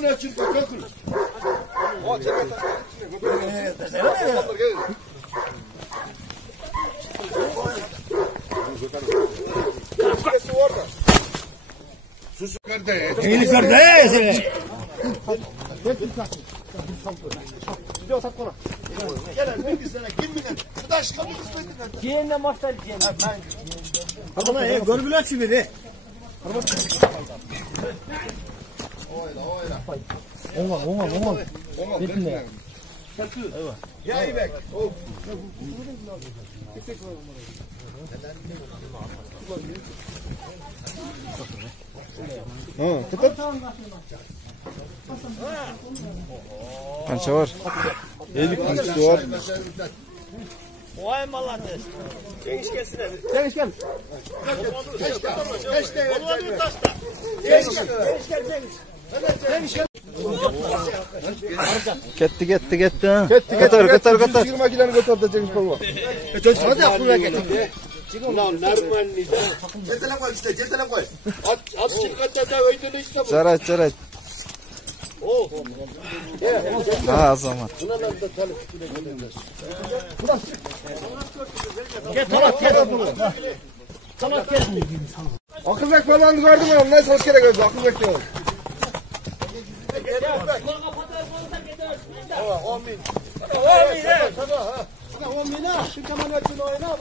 Bunu açın bak bakın. O çekil. Sus yukarıda. Değil yukarıda seni. Ciğerine maçlar ciğerine. Ama görmüler şimdi. Olmaz. Bitme. Ya İbek. Qancha var? 50 kunchi var. Vay malades. Cengiz gelsin hadi. Gel gel. Ketdi. Ko'tar. 20 kiloni ko'tardi Cengiz polvon. Hadi aklıma geldi. Jeltalab qo'y işte, jeltalab qo'y. At chiqqanda o'yinda işte bu. Jarayt. Ha, azamat. Gel talat gel. Talat gel. Akılbek polvonni ko'rdimmi? Undan so'z kerak o'zi, Akılbek diyor. Amin. Amin. Amin. Amin. Şu kamerayı oyna.